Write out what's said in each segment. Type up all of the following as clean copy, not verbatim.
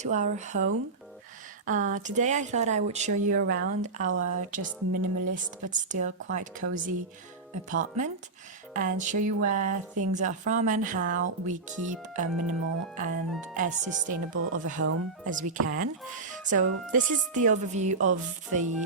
to our home. Today I thought I would show you around our just minimalist but still quite cozy apartment and show you where things are from and how we keep a minimal and as sustainable of a home as we can. So this is the overview of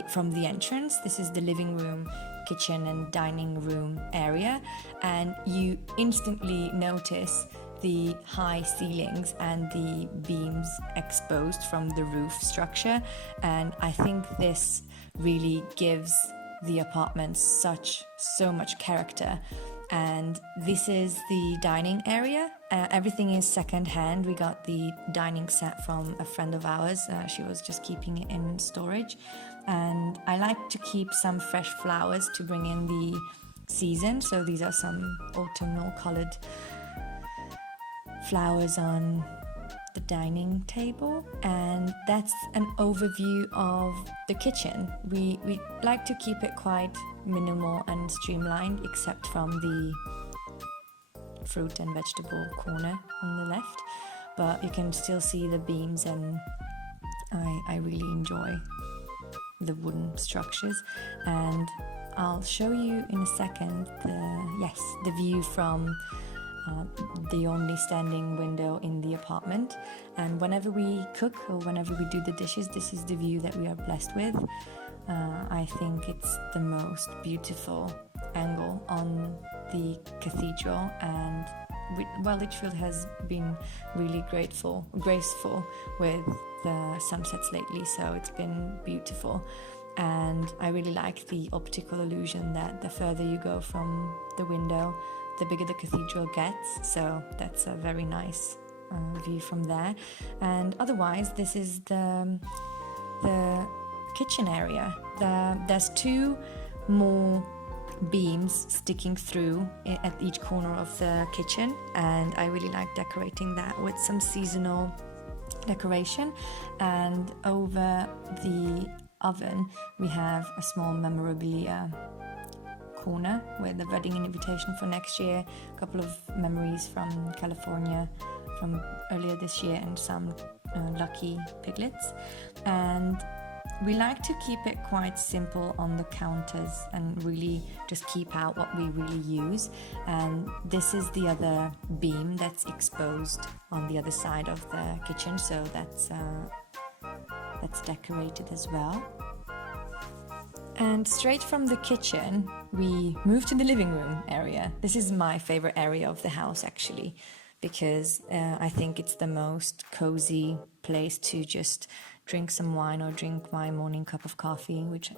from the entrance. This is the living room, kitchen and dining room area, and you instantly notice the high ceilings and the beams exposed from the roof structure, and I think this really gives the apartment so much character. And this is the dining area. Everything is second hand. We got the dining set from a friend of ours. She was just keeping it in storage, and I like to keep some fresh flowers to bring in the season. So these are some autumnal colored flowers on the dining table, and that's an overview of the kitchen. We like to keep it quite minimal and streamlined, except from the fruit and vegetable corner on the left, but you can still see the beams, and I really enjoy the wooden structures. And I'll show you in a second the view from the only standing window in the apartment. And whenever we cook or whenever we do the dishes, this is the view that we are blessed with. I think it's the most beautiful angle on the cathedral, and Lichfield has been really graceful with the sunsets lately, so it's been beautiful. And I really like the optical illusion that the further you go from the window, the bigger the cathedral gets, so that's a very nice view from there. And otherwise, this is the kitchen area. There's two more beams sticking through at each corner of the kitchen, and I really like decorating that with some seasonal decoration. And over the oven we have a small memorabilia corner with the wedding invitation for next year, a couple of memories from California from earlier this year, and some lucky piglets. And we like to keep it quite simple on the counters and really just keep out what we really use. And this is the other beam that's exposed on the other side of the kitchen, so that's decorated as well. And straight from the kitchen, we move to the living room area. This is my favorite area of the house, actually, because I think it's the most cozy place to just drink some wine or drink my morning cup of coffee, which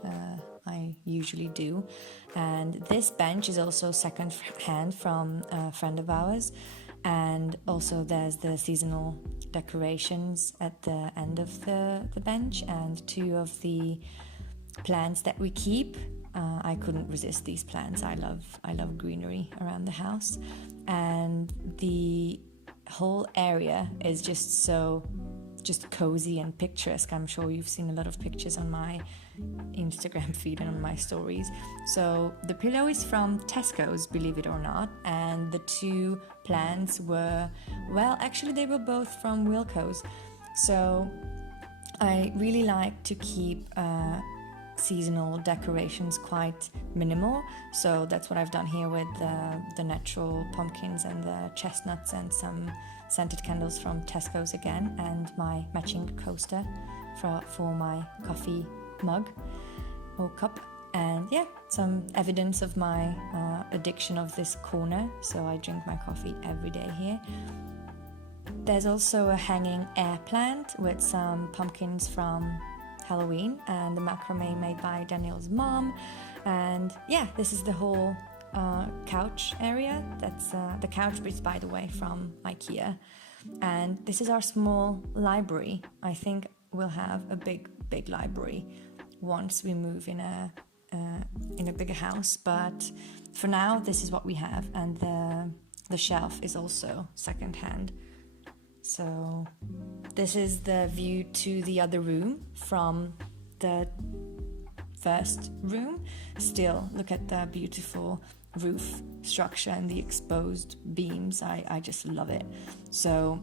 I usually do. And this bench is also second hand from a friend of ours. And also there's the seasonal decorations at the end of the bench, and two of the plants that we keep. I couldn't resist these plants. I love greenery around the house, and the whole area is just cozy and picturesque. I'm sure you've seen a lot of pictures on my Instagram feed and on my stories. So the pillow is from Tesco's, believe it or not, and the two plants were, well, actually they were both from Wilko's. So I really like to keep seasonal decorations quite minimal, so that's what I've done here with the natural pumpkins and the chestnuts and some scented candles from Tesco's again, and my matching coaster for my coffee mug or cup. And some evidence of my addiction of this corner, so I drink my coffee every day here. There's also a hanging air plant with some pumpkins from Halloween and the macrame made by Daniel's mom. And this is the whole couch area. That's the couch is, by the way, from IKEA. And this is our small library. I think we'll have a big library once we move in a bigger house, but for now this is what we have. And the shelf is also second hand. So this is the view to the other room from the first room. Still, look at the beautiful roof structure and the exposed beams. I just love it. So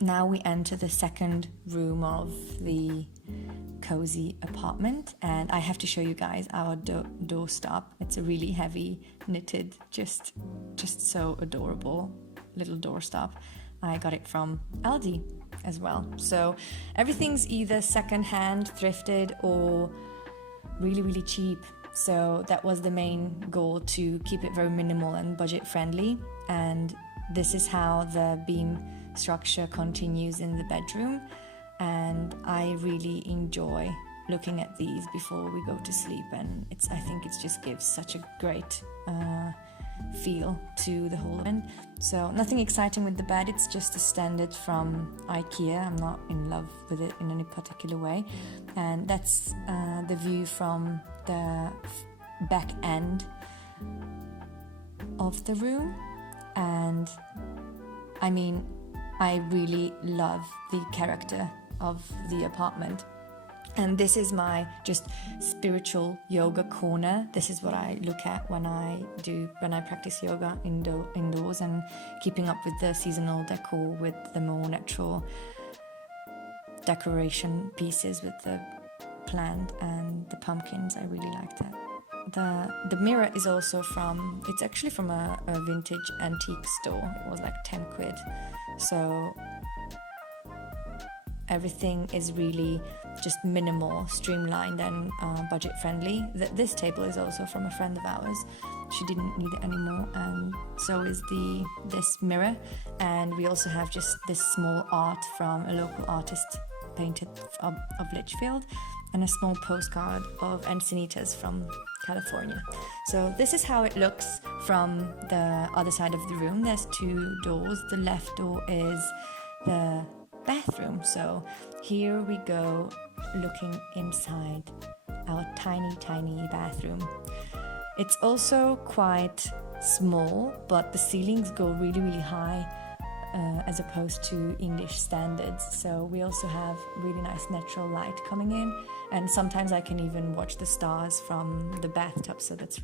now we enter the second room of the cozy apartment, and I have to show you guys our doorstop. It's a really heavy knitted, just so adorable little doorstop. I got it from Aldi as well. So everything's either secondhand, thrifted, or really cheap. So that was the main goal, to keep it very minimal and budget friendly. And this is how the beam structure continues in the bedroom, and I really enjoy looking at these before we go to sleep, and I think it just gives such a great feel to the whole event. So nothing exciting with the bed, it's just a standard from IKEA. I'm not in love with it in any particular way. And that's the view from the back end of the room. And I mean, I really love the character of the apartment. And this is my just spiritual yoga corner. This is what I look at when I practice yoga indoors, and keeping up with the seasonal decor with the more natural decoration pieces with the plant and the pumpkins. I really like that. The mirror is also it's actually from a vintage antique store. It was like 10 quid. So everything is really just minimal, streamlined, and budget friendly. This table is also from a friend of ours. She didn't need it anymore, and so is this mirror. And we also have just this small art from a local artist painted of Litchfield, and a small postcard of Encinitas from California. So this is how it looks from the other side of the room. There's two doors. The left door is the bathroom. So here we go, looking inside our tiny bathroom. It's also quite small, but the ceilings go really high as opposed to English standards. So we also have really nice natural light coming in, and sometimes I can even watch the stars from the bathtub. So that's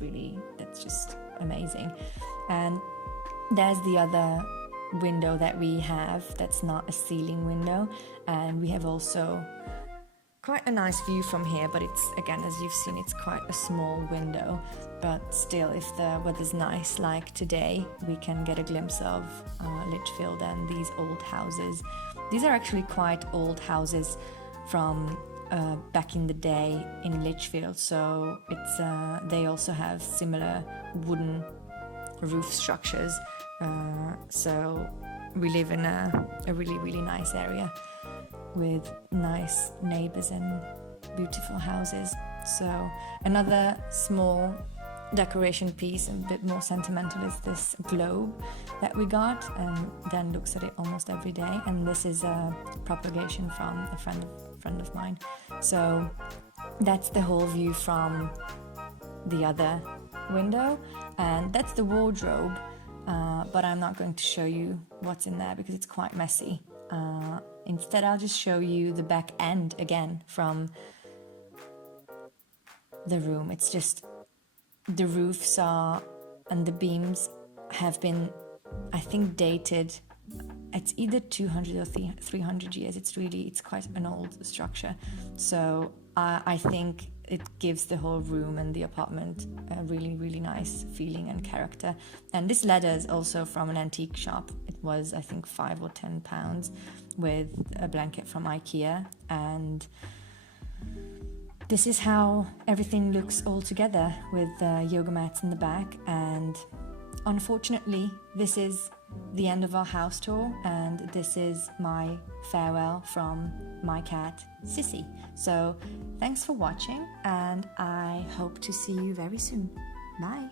just amazing. And there's the other window that we have that's not a ceiling window, and we have also quite a nice view from here, but it's, again, as you've seen, it's quite a small window, but still, if the weather's nice like today, we can get a glimpse of Litchfield and these old houses. These are actually quite old houses from back in the day in Litchfield, so they also have similar wooden roof structures. So we live in a really nice area with nice neighbors and beautiful houses. So another small decoration piece, and a bit more sentimental, is this globe that we got, and Dan looks at it almost every day. And this is a propagation from a friend of mine. So that's the whole view from the other window, and that's the wardrobe. But I'm not going to show you what's in there because it's quite messy. Instead, I'll just show you the back end again from the room. It's just the roofs and the beams have been, I think, dated. It's either 200 or 300 years. It's quite an old structure. So I think it gives the whole room and the apartment a really nice feeling and character. And this ladder is also from an antique shop. It was, I think, £5 or £10 with a blanket from IKEA. And this is how everything looks all together with the yoga mats in the back. And unfortunately, this is the end of our house tour, and this is my farewell from my cat Sissy. So thanks for watching, and I hope to see you very soon. Bye.